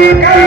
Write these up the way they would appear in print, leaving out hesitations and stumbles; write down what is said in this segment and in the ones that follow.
Yeah.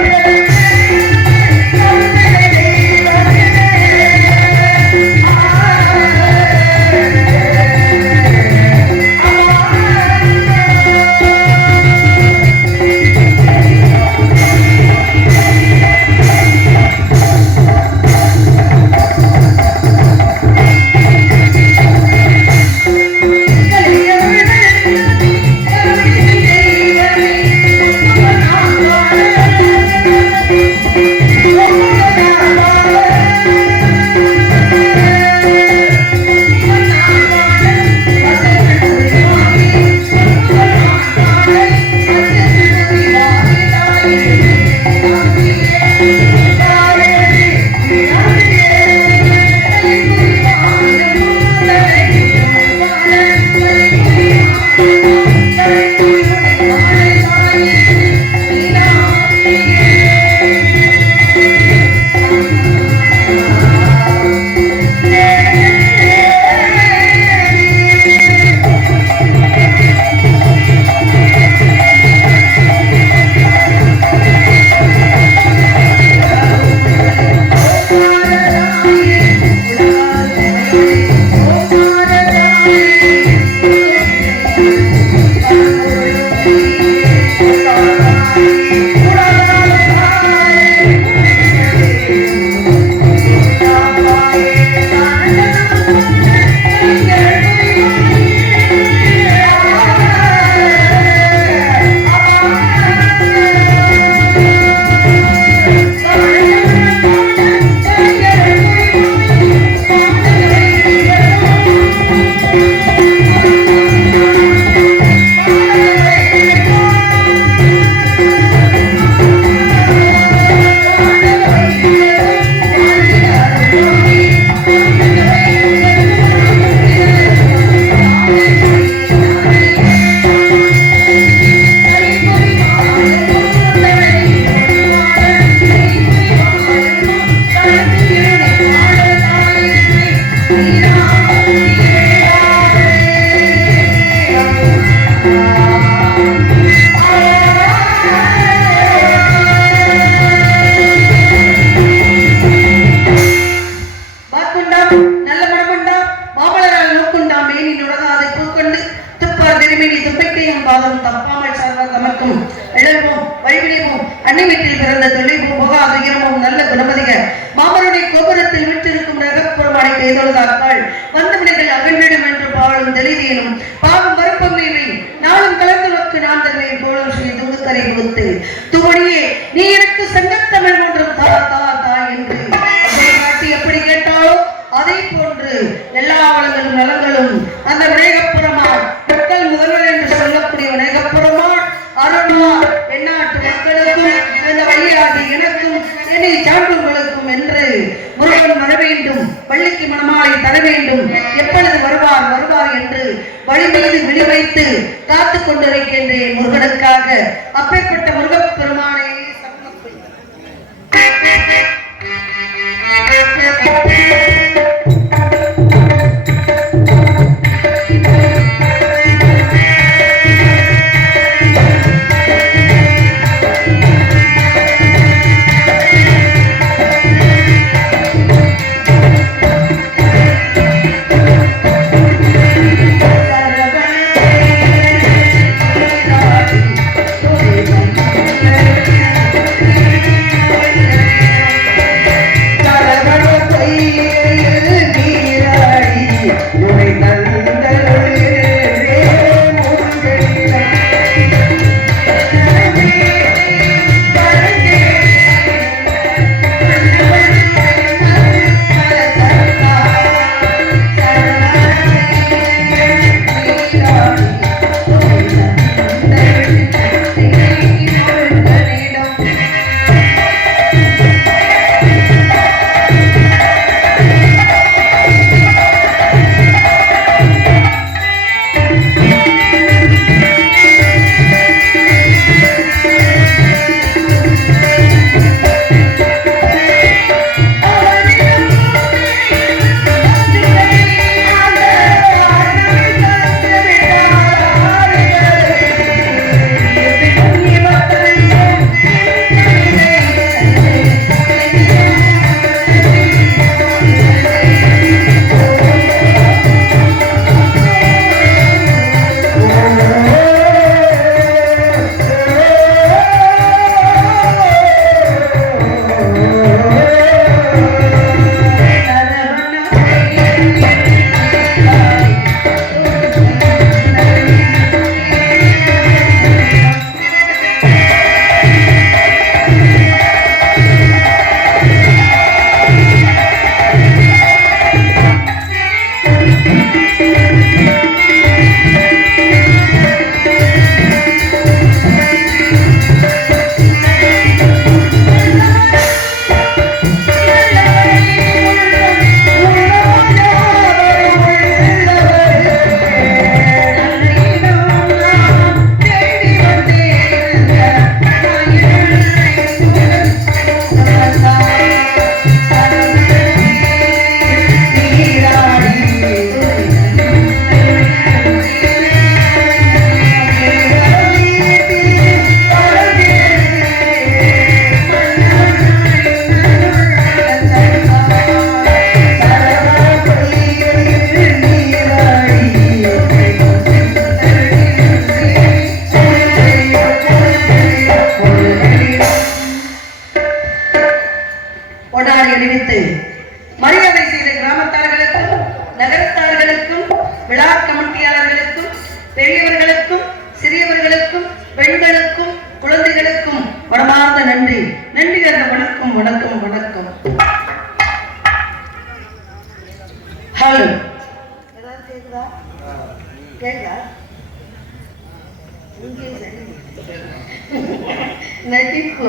நடிப்பு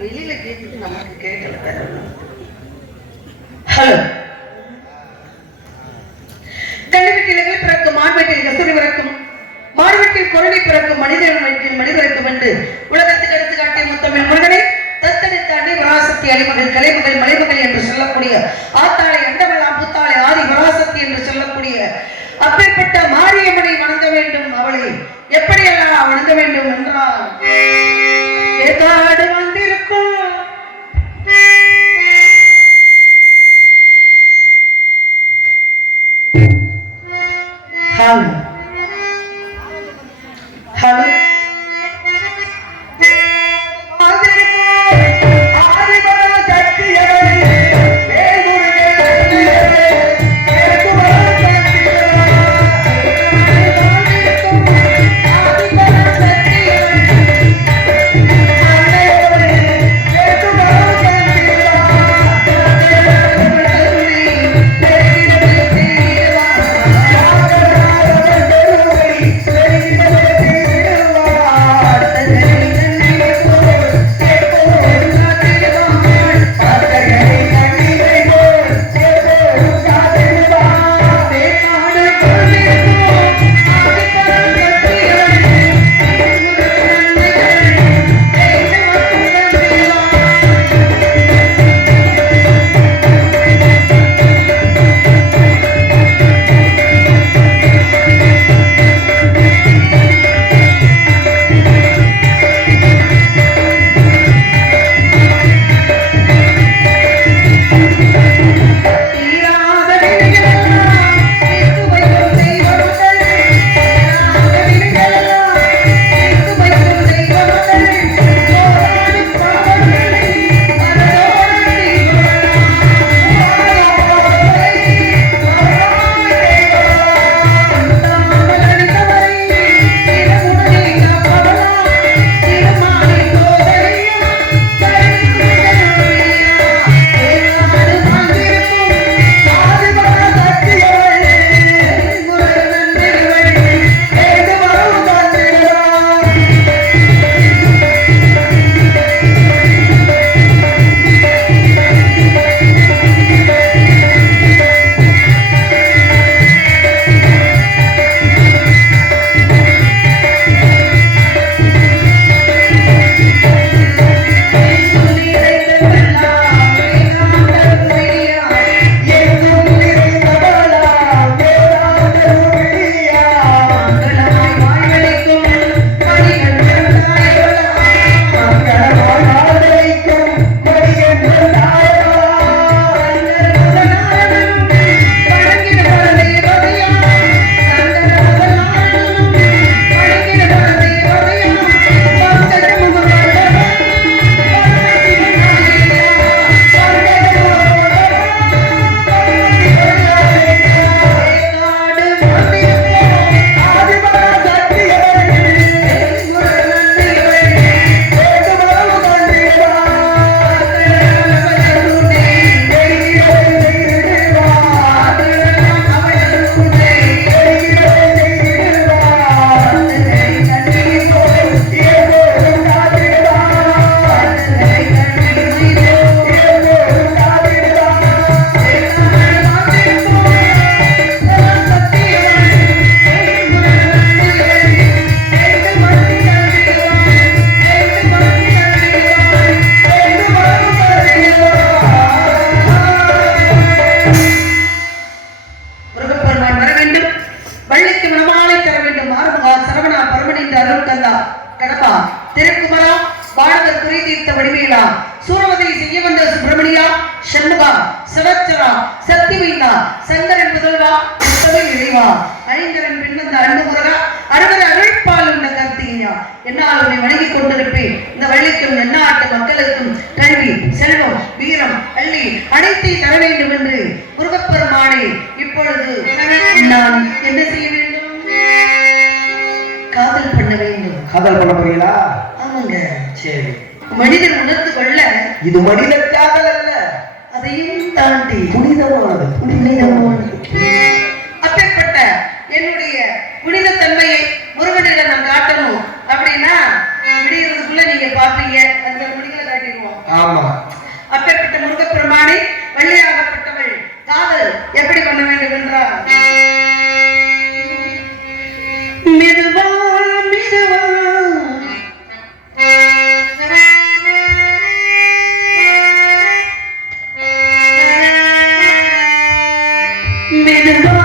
வெளியில கேட்டுட்டு நமக்கு கேட்கல. ஹலோ, கல்வெட்டில் பிறக்கும் மாண்பெட்டில் கஸ்தூரி பிறக்கும், மாண்பெட்டில் கொரோனை பிறக்கும், மனிதன் மனிதருக்கும் என்று உலகத்துக்கு எடுத்து காட்டிய முத்தமிழ் முருகனை தத்தெடுத்த அன்னை பராசக்தி அடிமகள் கலைமகள் மலைமகள் என்று சொல்லக்கூடிய ஆத்தாளை அண்டமெல்லாம் புத்தாளை ஆதி பராசக்தி என்று சொல்லக்கூடிய அப்பேற்பட்ட மாரியம்மனை வணங்க வேண்டும். அவளை எப்படியெல்லாம் வணங்க வேண்டும் என்றால், ஏகாடு வந்திருக்கும் ஹலோ ஹலோ காதல் பண்ண போறீங்களா? ஆமாங்க. சரி. மனிதன் உணர்ந்து கொள்ள இது மனித காதல் அல்ல, அது அதையும் தாண்டி புனிதமானது. அப்பேற்பட்ட என்னுடைய புனித தன்மையை முருகனிடம் நான் காட்டணும் அப்படின்னா விடியறதுக்குள்ள நீங்க பாப்பீங்க. அந்த முடிகளை காட்டிடுவோம். ஆமா. அப்பேற்பட்ட முருகப்பெருமானை வள்ளியாகப்பட்டவள் காதல் எப்படி பண்ண வேண்டும் என்றால் மெதுவா மெதுவா மெதுவா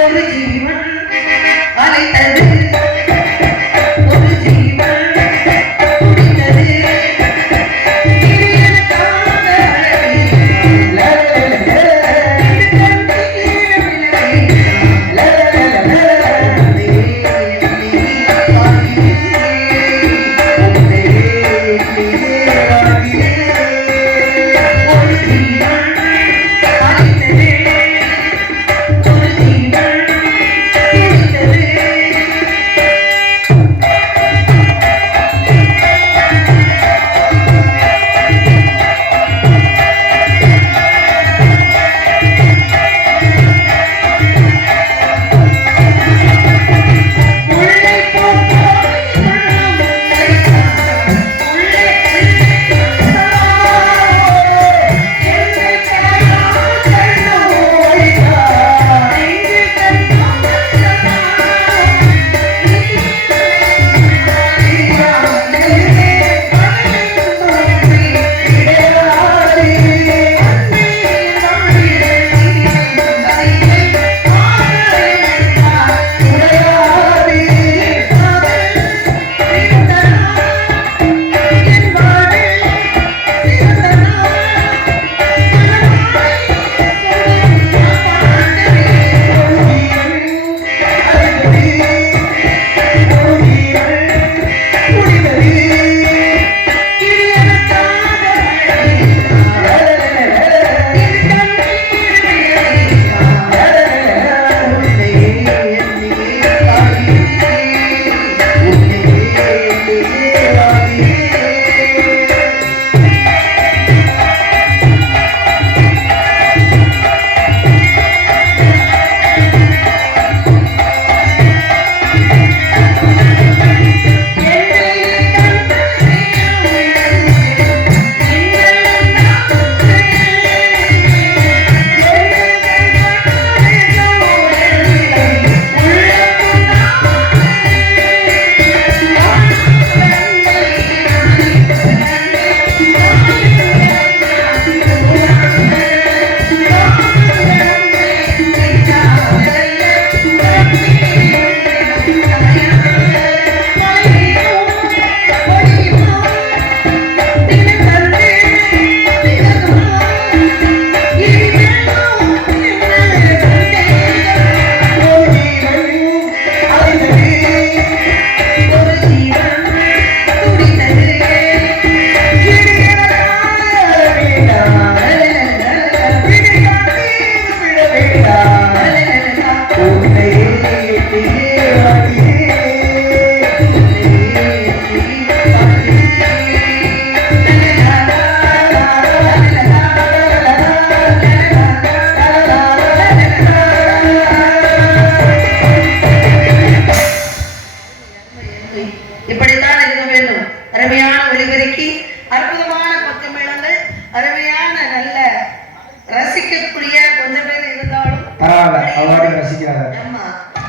ஒரு ஜீவன் அழைத்தது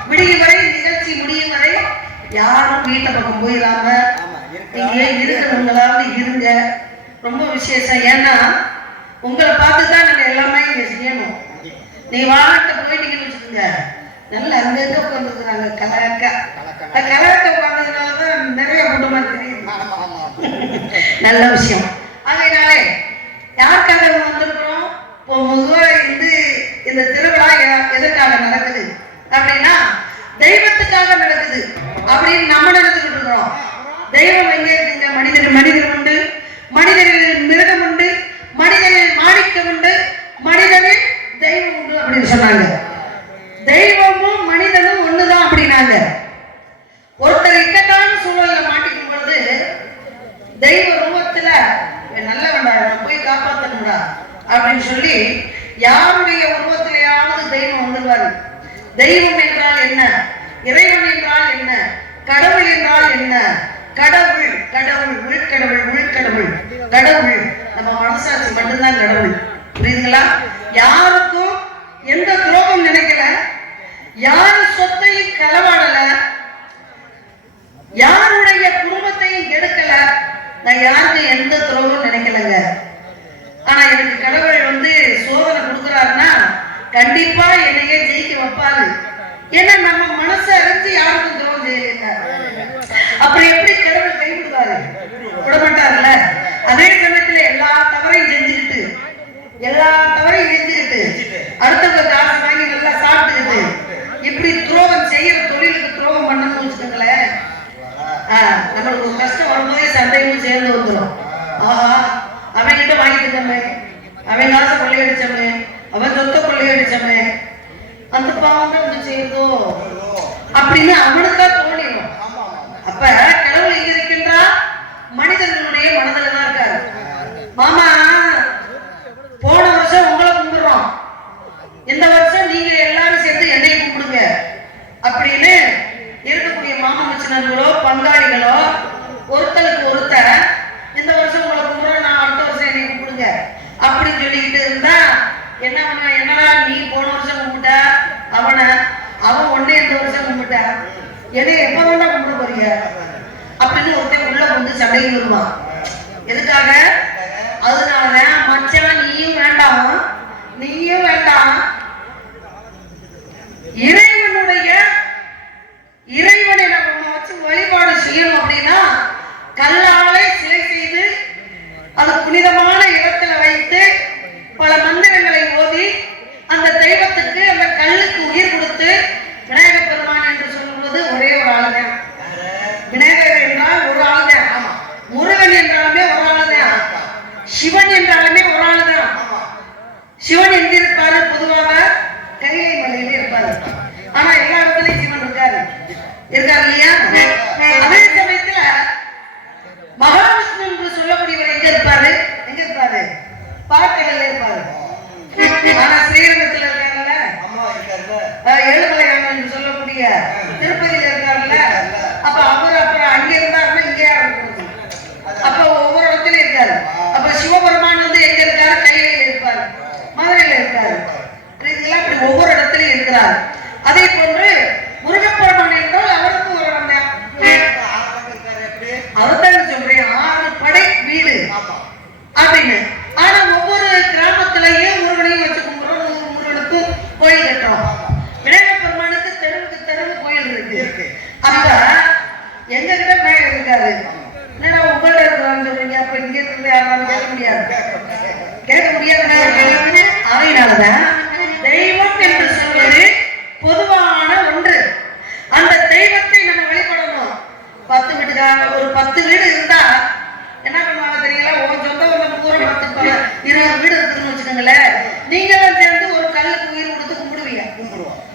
விடியும் வரை நிகழ்ச்சி முடியும் வரை யாரும் வீட்டை பக்கம் போயிடாம நீங்க இருக்கிறவங்களாவது இருங்க. ரொம்ப விசேஷம். ஏன்னா உங்களை பார்த்துதான் நாங்க எல்லாமே இங்க செய்யணும். நீ வாழத்தை போயிட்டீங்கன்னு வச்சுக்கோங்க, நல்ல அங்கங்க உட்காந்துருக்குறாங்க கலக்க உட்கார்ந்ததுனாலதான் நிறைய குடும்பம் தெரியுது. நல்ல விஷயம். அதனாலே யாருக்காக வந்திருக்கிறோம்? பொதுவா இருந்து இந்த திருவிழா எதற்காக நடக்குது அப்படின்னா தெய்வத்துக்காக நடக்குது அப்படின்னு நம்ம நினைச்சுக்கிட்டு இருக்கிறோம். தெய்வம் எங்கே இருக்குங்க? மனிதர் உண்டு, மனிதரில் மிருகம் உண்டு, மனிதரில் மாணிக்கம் உண்டு, மனிதரில் தெய்வம் உண்டு அப்படின்னு சொன்னாங்க. தெய்வமும் மனிதனும் ஒண்ணுதான் அப்படின்னாங்க. ஒருத்தர் இக்கட்டான சூழல்ல மாட்டிக்கும் பொழுது தெய்வ ரூபத்துல நல்லவன்டா போய் காப்பாத்தணும்டா அப்படின்னு சொல்லி யாருடைய உருவத்திலேயாவது தெய்வம் வந்துருவாரு. தெய்வம் என்றால் என்ன? இறைவன் என்றால் என்ன? கடவுள் என்றால் என்ன? கடவுள் கடவுள் நம்ம மனசாட்சி மட்டும்தான் கடவுள். புரியுதுங்களா? யாருக்கும் எந்த துரோகம் நினைக்கல, யாரு சொத்தையும் களவாடல, யாருடைய குடும்பத்தையும் எடுக்கல, நான் யாருக்கு எந்த துரோகம் நினைக்கலங்க. ஆனா எனக்கு கடவுள் வந்து சோதனை கொடுக்குறாருன்னா கண்டிப்பா என்னையே ஜெயிக்க வைப்பாரு. ஏன்னா நம்ம மனசை அறிஞ்சு யாருக்கும் துரோகம் செய்யல. அப்புறம் எப்படி கடவுள் கைவிடுவாரு? விடமாட்டாருல்ல. அதே சமயத்துல எல்லா தவறையும் செஞ்சுக்கிட்டு அடுத்தவங்க காசு வாங்கி நல்லா சாப்பிட்டுக்கிட்டு இப்படி துரோகம் செய்யற தொழிலுக்கு துரோகம் பண்ணணும்னு வச்சுக்கோங்களேன், நம்மளுக்கு ஒரு கஷ்டம் வரும்போதே சண்டையும் சேர்ந்து வந்துடும். ஆஹா, அவன் கிட்ட வாங்கிட்டோமே, அவன் காசை கொள்ளையடிச்சோமே, அவன் சொத்தை கொள்ளையடிச்சோமே, அந்த பாவம் தான் வந்து செய்யுதோ அப்படின்னு அவனுக்கா தோணிடும். அப்ப கடவுள் எங்க இருக்கின்றா? மனிதர்களுடைய மனதில் தான் இருக்காரு. மாமா, போன வருஷம் உங்களை கும்பிடுறோம், இந்த வருஷம் நீங்க எல்லாரும் சேர்த்து என்னை கும்பிடுங்க அப்படின்னு இருக்கக்கூடிய மாமா மச்சினர்களோ பங்காளிகளோ ஒருத்தருக்கு ஒருத்தர் இந்த வருஷம் உங்களை கும்பிடுறோம், நான் அடுத்த வருஷம் என்னை கும்பிடுங்க அப்படின்னு சொல்லிக்கிட்டு இருந்தா என்ன பண்ண? என்னடா நீ போன வருஷம் கும்பிட்ட அவன் ஒன்னே இந்த வருஷம் கும்பிட்ட, என்னை எப்ப வேண்டாம் கும்பிட போறீங்க அப்படின்னு ஒருத்தன் உள்ள வந்து சண்டைக்கு வருவான். எதுக்காக? அதனாலதான் மச்சான் நீயும் வேண்டாம் இறைவனை நம்ம வச்சு வழிபாடு செய்யணும் அப்படின்னா கல்லாலை சிலை செய்து அது புனிதமான இடத்துல வைத்து பல மந்திரங்களை ஓதி அந்த தெய்வத்துக்கு அந்த கல்லுக்கு உயிர் கொடுத்து விநாயக பெருமான் என்று சொல்லும்போது ஒரே ஒரு ஆளுதான். விநாயகர் என்றால் ஒரு ஆளுதான். முருகன் என்றாலுமே ஒரு ஆளுதான். சிவன் என்றாலுமே ஒரு ஆளுதான். சிவன் எங்க இருப்பாரு? பொதுவாக கைலை மலையில இருப்பாரு. ஆனா எல்லா இடத்துலயும் சிவன் இருக்காரு இல்லையா? அதே சமயத்துல மகாவிஷ்ணு என்று சொல்லக்கூடியவர் எங்க இருப்பாரு? பார்க்கடல்ல இருப்பாரு. ஆனா ஸ்ரீரங்கத்துல இருக்காங்கல்ல, ஏழுமலையான் என்று சொல்லக்கூடிய திருப்பதியில இருக்காங்கல்ல, அப்ப அவர் அப்புறம் அங்க இருந்தாருன்னா இங்கே அப்ப ஒவ்வொரு இடத்துலயும் இருக்காரு. அப்ப சிவபெருமான் வந்து எங்க இருக்காரு? கையில இருப்பாரு, மதுரையில இருக்காரு, இதெல்லாம் இப்படி ஒவ்வொரு இடத்துலயும் இருக்கிறார். அதே போன்று முருகப்பெருமான் என்றால் அவருக்கு ஒரு இடம் தான். அவர்தான் சொல்றேன் 6 படை வீடு அப்படின்னு. ஆனா ஒவ்வொரு கிராமத்திலையும் முருகனையும் வச்சு கும்பிடுறோம், முருகனுக்கும் கோயில் கட்டுறோம். விநாயகர் பெருமானுக்கு தெருவுக்கு தெருவு கோயில் இருக்கு. அப்ப எங்க கிட்ட விநாயகர் இருக்காரு, என்னடா உங்கள்ட்ட இருக்கிறான்னு சொல்றீங்க, அப்ப இங்க இருந்து யாராலும் கேட்க முடியாது. அதனாலதான் தெய்வம் என்று சொல்வது பொதுவான ஒன்று. அந்த தெய்வத்தை நம்ம வழிபடணும். 10 வீட்டுக்கார ஒரு 10 வீடு இருந்தா என்ன பண்ணுவாங்க தெரியல, உன் சொந்த வந்து பூரா 10 20 வீடு இருக்குன்னு வச்சுக்கோங்களேன், நீங்களும் சேர்ந்து ஒரு கல்லுக்கு உயிர் கொடுத்து கும்பிடுவீங்க.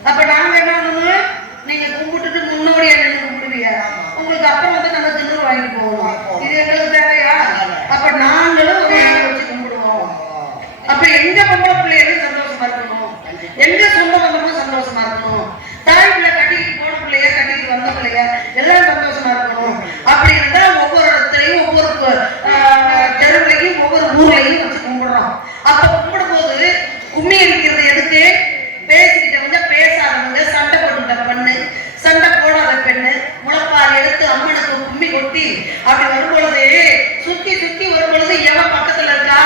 அப்ப நாங்க என்ன பண்ணுவோம், நீங்க கும்பிட்டுட்டு முன்னோடியா நின்று கும்பிடுவீங்க, உங்களுக்கு அப்புறம் வந்து நம்ம திண்ணூறு வாங்கிட்டு போவோம். இது எங்களுக்கு தேவையா? அப்ப நாங்களும் ஒரு வச்சு கும்பிடுவோம். அப்ப எங்க பொம்பளை பிள்ளைகளும் சந்தோஷமா இருக்கணும், எங்க சொந்த பந்தமும் சந்தோஷமா இருக்கணும், தாய் பிள்ளை கட்டிக்கிட்டு போன பிள்ளைய கட்டிக்கிட்டு வந்த பிள்ளைய எல்லாம் சந்தோஷமா இருக்கணும். அப்படி இருந்தா ஒவ்வொரு இடத்துலையும் ஒவ்வொரு தெருவுலையும் ஒவ்வொரு ஊர்லையும் வச்சு கும்பிடுறோம். அப்ப கும்பிடும் போது கும்மி அடிக்கிறது எதுக்கு? பேசிக்கிட்டவங்க பேசாதவங்க, சண்டை போட்டுட்ட பெண்ணு, சண்டை போடாத பெண்ணு முளைப்பாறு எடுத்து அம்மனுக்கு கும்மி கொட்டி அப்படி வரும்பொழுது சுத்தி சுத்தி வரும்பொழுது எவன் பக்கத்துல இருக்கா,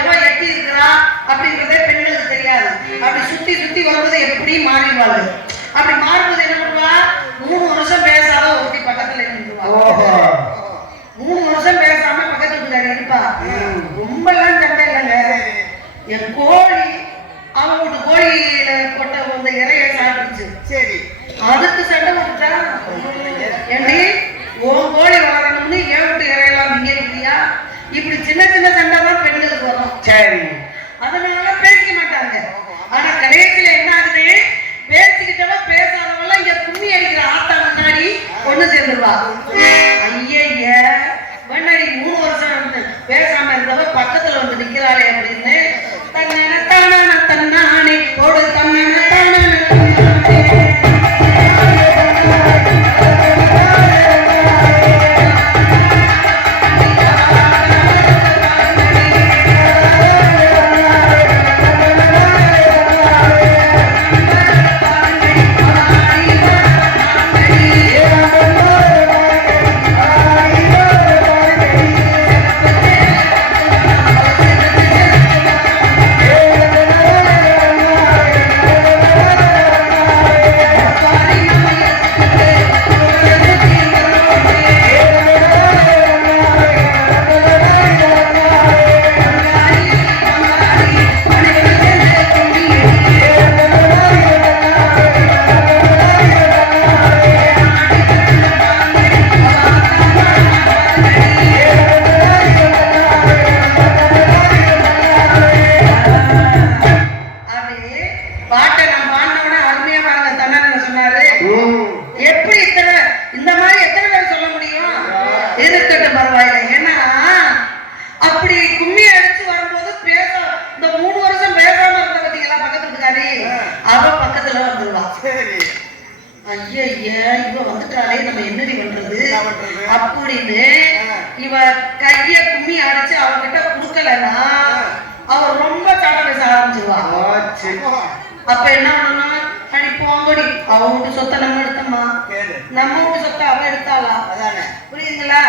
எவன் எட்டி இருக்கிறா அப்படின்றதே பெண்களுக்கு தெரியாது. அப்படி சுத்தி சுத்தி வரும்போது எப்படி மாறிடுவாங்க. அப்படி மாறும்போது என்ன பண்ணுவா, 3 வருஷம் பேசாத ஒருத்தி பக்கத்துல இருந்துருவா. 3 வருஷம் பேசாம பக்கத்துல இருப்பா. ரொம்ப எல்லாம் சண்டை இல்லைங்க. என் கோழி அவங்க வீட்டு கோழியில கொட்ட வந்த இறைய சாப்பிடுச்சு, சரி அதுக்கு சண்டை வந்துட்டா, ஏண்டி உன் கோழி வளரணும்னு என் வீட்டு இறையெல்லாம் நீங்க இருக்கியா? இப்படி சின்ன சின்ன சண்டை தான் பெண்களுக்கு வரும். சரி, அதனால பேசிக்க மாட்டாங்க. ஆனா கடைசியில என்ன ஆகுது, பேசிக்கிட்டவ பேசாதவெல்லாம் இங்க கும்மி அடிக்கிற ஆத்தா முன்னாடி ஒண்ணு சேர்ந்துருவா. ஐய முன்னாடி 3 வருஷம் பேசாம இருந்தவ பக்கத்துல வந்து நிக்கிறாளே அப்படின்னு தன்னானே போடு தன்னானே அவ பக்கத்துல வந்துருவா. சரி. ஐயா இவ வந்துட்டாலே நம்ம என்னடி பண்றது அப்படின்னு இவ கைய கும்மி அடைச்சு அவகிட்ட குடுக்கலன்னா அவ ரொம்ப சண்டை பேச ஆரம்பிச்சிருவா. அப்ப என்ன பண்ணணும்? அடி போங்கடி, அவ வீட்டு சொத்தை நம்ம எடுத்தோமா, நம்ம வீட்டு சொத்தை அவ எடுத்தாளா? புரியுதுங்களா?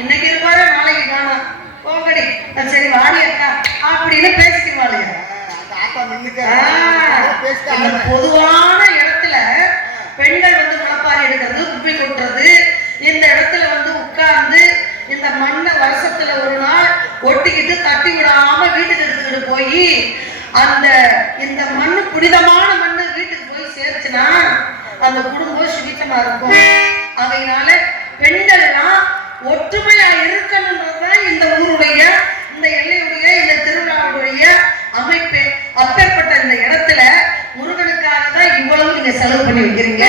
இன்னைக்கு இருப்பாரு நாளைக்கு காணா, போங்கடி சரி வாடி அக்கா அப்படின்னு பேசிக்குவாள். பொதுவான இடத்துல பெண்கள் வந்து முளப்பாரி எடுக்கிறது, குப்பை கொட்டுறது, இந்த இடத்துல வந்து உட்கார்ந்து இந்த மண்ணை வருஷத்துல ஒரு நாள் ஒட்டிக்கிட்டு தட்டி விடாம வீட்டுக்கு எடுத்துக்கிட்டு போய் அந்த இந்த மண்ணு புனிதமான மண்ணு வீட்டுக்கு போய் சேர்த்துனா அந்த குடும்பம் சுபிச்சமா இருக்கும். அதனால பெண்கள்லாம் ஒற்றுமையா இருக்கணும்ன்றதுதான் இந்த ஊருடைய, இந்த எல்லையுடைய, இந்த திருவிழாவுடைய அமைப்பு. அப்பேற்பட்ட இந்த இடத்துல முருகனுக்காக தான் இவ்வளவு நீங்க செலவு பண்ணி வைக்கிறீங்க.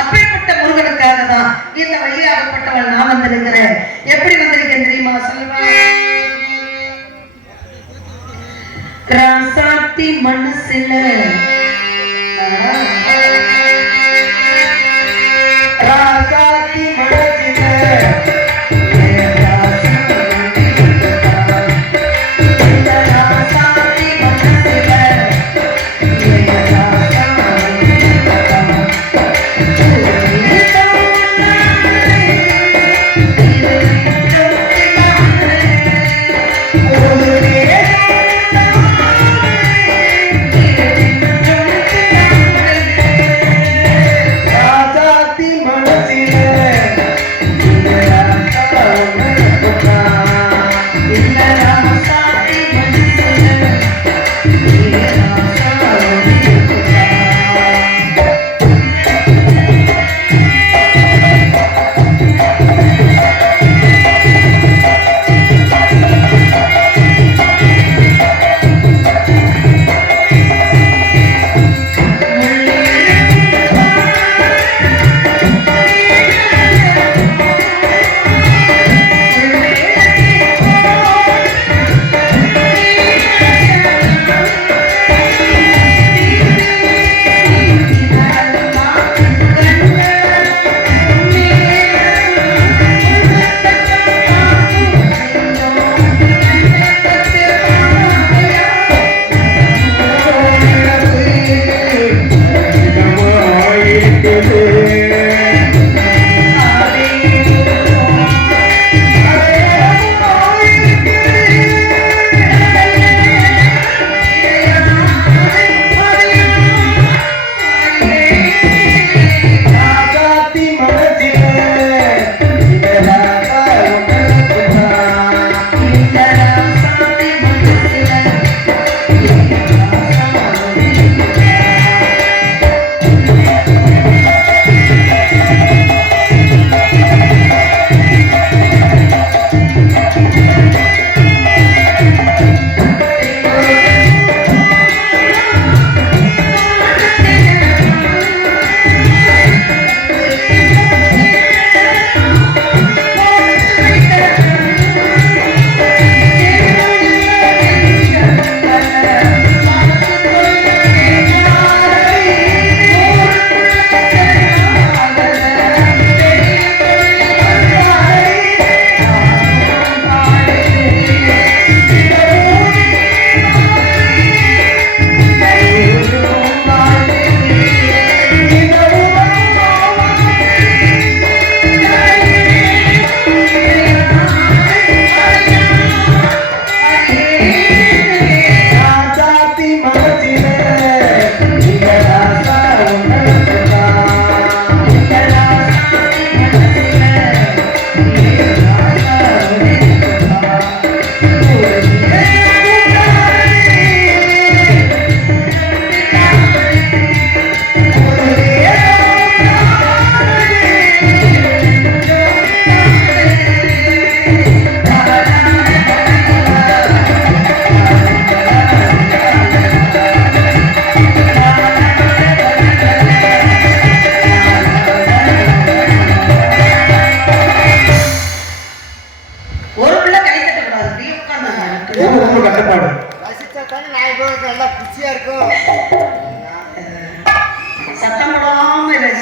அப்பேற்பட்ட முருகனுக்காக தான் இந்த வழியாகப்பட்டவன் நான் வந்திருக்கிறேன். எப்படி வந்திருக்கேன் தெரியுமா? சொல்லுவேன். ராசாத்தி மனசுல ராசாத்தி மனசுல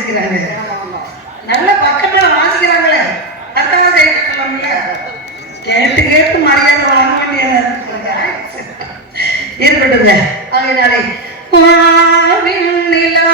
வாசிக்கிறாங்க. நல்ல பக்கமா வாசிக்கிறாங்களே, அதான் கேட்கலாம்ல. கேட்டு கேட்டு மரியாதை வாங்க வேண்டியதா இருக்கட்டுங்க. அதனாலே நிலா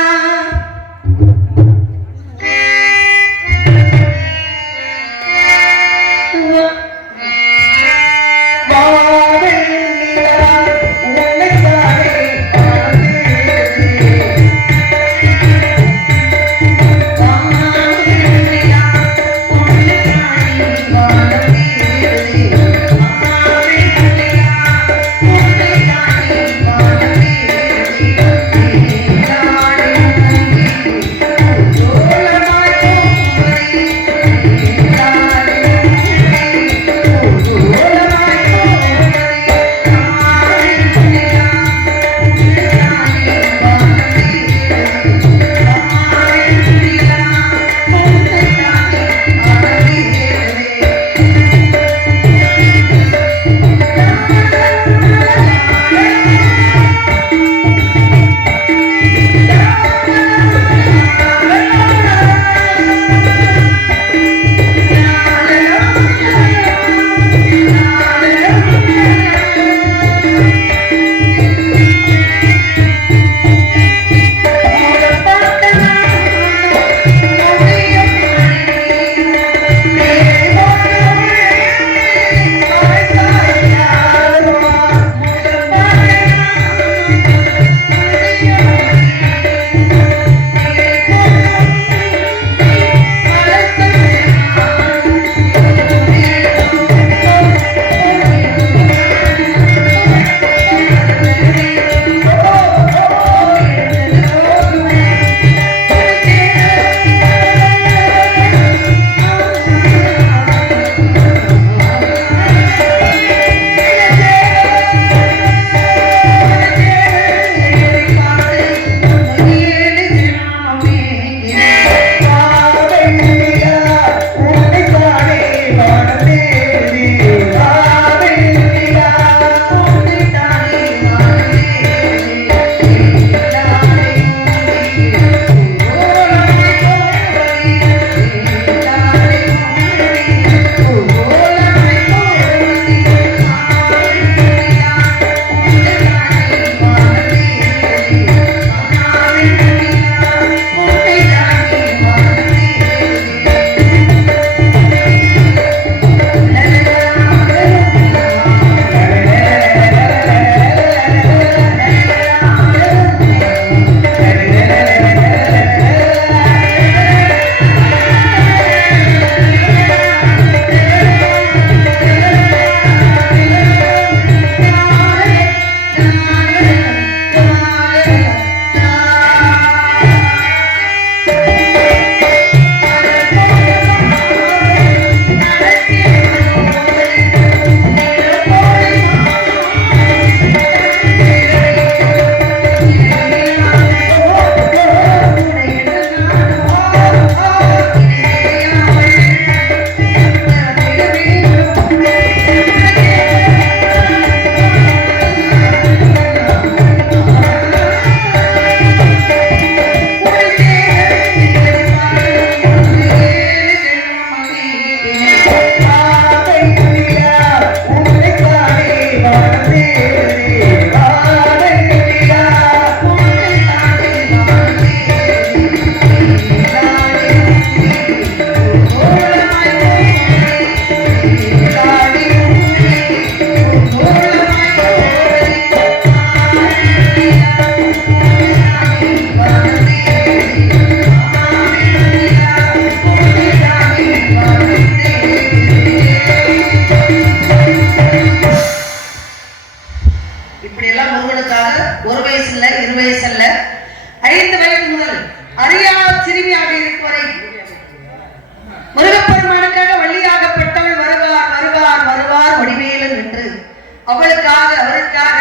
அவளுக்காக அவருக்காக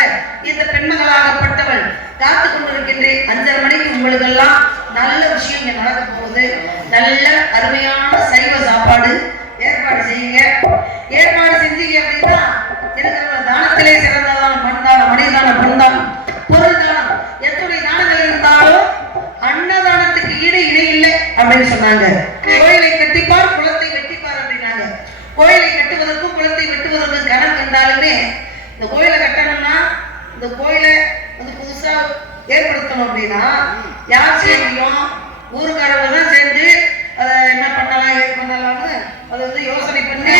இந்த பெண்மகளாகப்பட்டவள் காத்து கொண்டிருக்கின்றேன். 5:30 மணிக்கு உங்களுக்கெல்லாம் நல்ல விஷயம் இங்க நடக்க போகுது. நல்ல அருமையான சைவ சாப்பாடு ஏற்பாடு செய்யுங்க. ஏற்பாடு செஞ்சீங்க அப்படின்னா இருக்கிற தானத்திலே சிறந்ததான மண் தானம், மனிதானம், பொருந்தானம், பொருள் தானம், எத்தனை தானங்கள் இருந்தாலும் அன்னதானத்துக்கு ஈடு இணை இல்லை. ஏற்படுத்தணும் அப்படின்னா யார் சேர்ந்தியும் ஊருக்காரங்க தான் சேர்ந்து அதை என்ன பண்ணலாம் ஏது பண்ணலாம்னு அதை வந்து யோசனை பண்ணி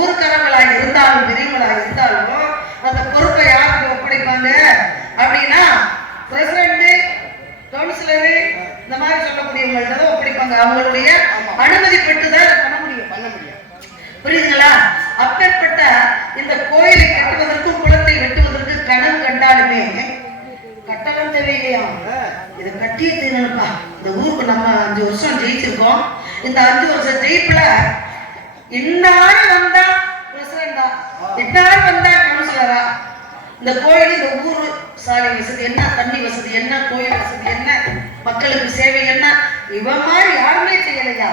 ஊருக்காரங்களாக இருந்தாலும் பெரியவங்களாக இருந்தாலும் அந்த பொறுப்பை யாருக்கு ஒப்படைப்பாங்க அப்படின்னா பிரசிடண்ட் கவுன்சிலரு இந்த மாதிரி சொல்லக்கூடியவங்கள்ட்ட தான் ஒப்படைப்பாங்க. அவங்களுடைய அனுமதி பெற்று தான் பண்ண முடியும். புரியுதுங்களா? அப்பேற்பட்ட இந்த கோயிலை கட்டுவதற்கும் குளத்தை வெட்டுவதற்கு கனவு கண்டாலுமே கட்டணம் தேவையில்லையா? இதை கட்டியே தீரணும்ப்பா. இந்த ஊருக்கு நம்ம 5 வருஷம் ஜெயிச்சிருக்கோம். இந்த 5 வருஷம் ஜெயிப்புல இன்னாரு வந்தா பிரசிடண்டா, இன்னாரு வந்தா கவுன்சிலரா, இந்த கோயில் இந்த ஊரு சாலை வசதி என்ன, தண்ணி வசதி என்ன, கோயில் வசதி என்ன, மக்களுக்கு சேவை என்ன, இவன் மாதிரி யாருமே செய்யலையா?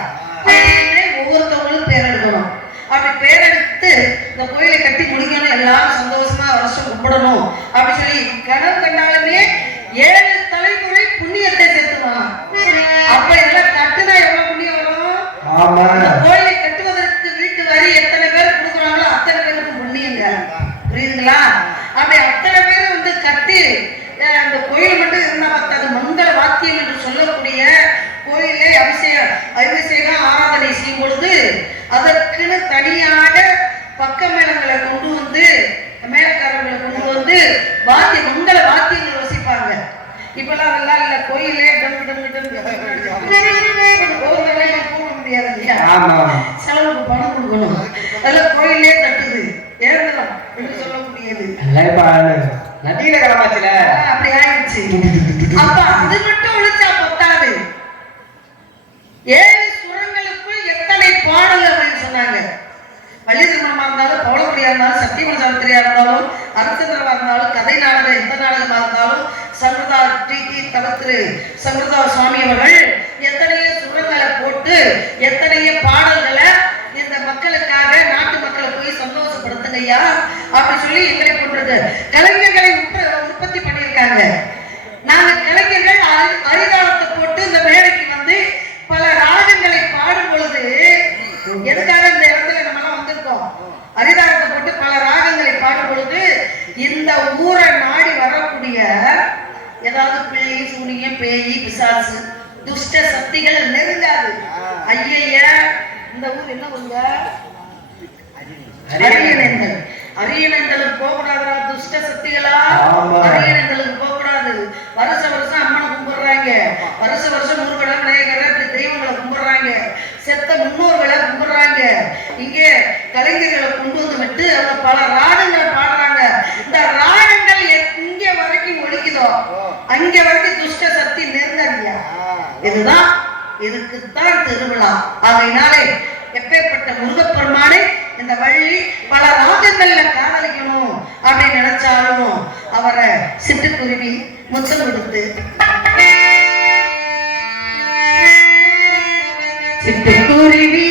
ஒவ்வொருத்தவங்களும் பேர் எடுக்கணும். அப்படி பேரெடுத்து இந்த கோயிலை கட்டி முடிக்கணும், எல்லாரும் சந்தோஷமா வருஷம் கும்பிடணும் அப்படி சொல்லி கனவு கண்டாலுமே 7 தலைமுறை புண்ணியத்தை சேர்த்துவாங்க. அப்ப இதெல்லாம் கட்டுனா எவ்வளவு புண்ணியம் வரும்? கோயிலை கட்டுவதற்கு வீட்டு வரி எத்தனை பேர் கொடுக்குறாங்களோ அத்தனை பேருக்கு புண்ணியங்க. புரியுதுங்களா? அப்படி அத்தனை பேர் வந்து கட்டி அந்த கோயில் மட்டும் இருந்தா பத்தாது, மங்கள வாத்தியம் என்று சொல்லக்கூடிய கோயிலை அபிஷேகம் ஆராதனை செய்யும் பொழுது அதற்குன்னு தனியாக பக்க மேளங்களை கொண்டு வந்து மேலக்காரர்களை கொண்டு வந்து மங்கள வாத்தியங்கள் வசிப்பாங்க. இப்பெல்லாம் அதெல்லாம் இல்ல, கோயிலே டங்கு டங்கு டங்கு ஒரு வேலையில போக முடியாது இல்லையா? செலவுக்கு பணம் கொடுக்கணும். அதெல்லாம் கோயிலே தட்டுது ஏறலாம் என்று சொல்லக்கூடியது நதியில கிளம்பாச்சுல அப்படி ஆயிடுச்சு. அப்ப அது மட்டும் ஒழிச்சா பத்தாது, 7 சுரங்களுக்குள் எத்தனை பாடல் அப்படின்னு சொன்னாங்க. வள்ளி திருமணமா இருந்தாலும், பவளக்குடியா இருந்தாலும், சத்தியமன் சாவித்திரியா இருந்தாலும், அர்த்தந்திரமா இருந்தாலும், கதை நாடகம் எந்த நாடகமா இருந்தாலும், சம்பிரதா டிடி தவத்திரு சம்பிரதா சுவாமி அவர்கள் எத்தனையோ சுரங்களை போட்டு எத்தனையோ பாடல்களை இந்த மக்களுக்காக நாட்டு மக்களை போய் சந்தோஷப்படுத்துங்க ஐயா அப்படி சொல்லி எங்களை போன்றது கலைஞர்களை உற்பத்தி பண்ணியிருக்காங்க. நாங்க கலைஞர்கள் அரிதாளத்தை போட்டு இந்த மேடைக்கு வந்து பல ராகங்களை பாடும் பொழுது எதுக்காக இந்த இடத்துல நம்ம எல்லாம் வந்திருக்கோம்? அரிதாளத்தை போட்டு பல ராகங்களை பாடும் பொழுது இந்த ஊரை நாடி வரக்கூடிய ஏதாவது பிள்ளை சூனியம் பேயி பிசாசு துஷ்ட சக்திகள் நெருங்காது. ஐய இந்த ஊர் என்ன ஊருங்க? அரியநேந்தல். அரியநேந்தலுக்கு போகக்கூடாதா? துஷ்ட சக்திகளா அரியநேந்தலுக்கு போகக்கூடாது. வருஷம் அம்மனை கும்பிடுறாங்க, வருஷம் முருகனை விநாயகரை இப்படி தெய்வங்களை கும்பிடுறாங்க, செத்த முன்னோர்களை கும்பிடுறாங்க. இங்கே கலைஞர்களை கொண்டு வந்து விட்டு அவங்க பல ராகங்களை பாடுறாங்க. இந்த ராகங்கள் இங்க வரைக்கும் ஒழிக்குதோ அங்க வரைக்கும் துஷ்ட சக்தி நெருங்காதியா? இதுதான், இதுக்குத்தான் திருவிழா. அதனாலே எப்பேற்பட்ட முருகப்பெருமானை இந்த வள்ளி பல ராகங்கள்ல காதலிக்கணும் அப்படின்னு நினைச்சாலும் அவரை சிட்டுக்குருவி முத்தம் கொடுத்து சிட்டுக்குருவி